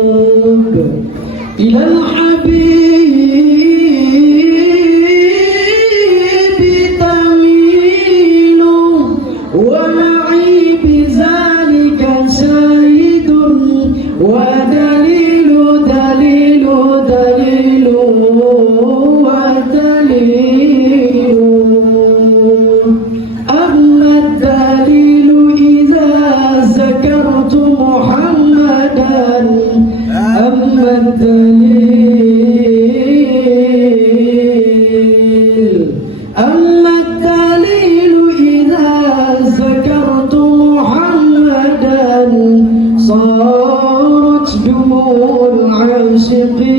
إلى الحبيب تميل ومعي بذلك شاهد ودليل دليل دليل ودليل. أما الدليل إذا ذكرت محمدا، أما الدليل إذا ذكرت محمدا صارت دموع العاشقين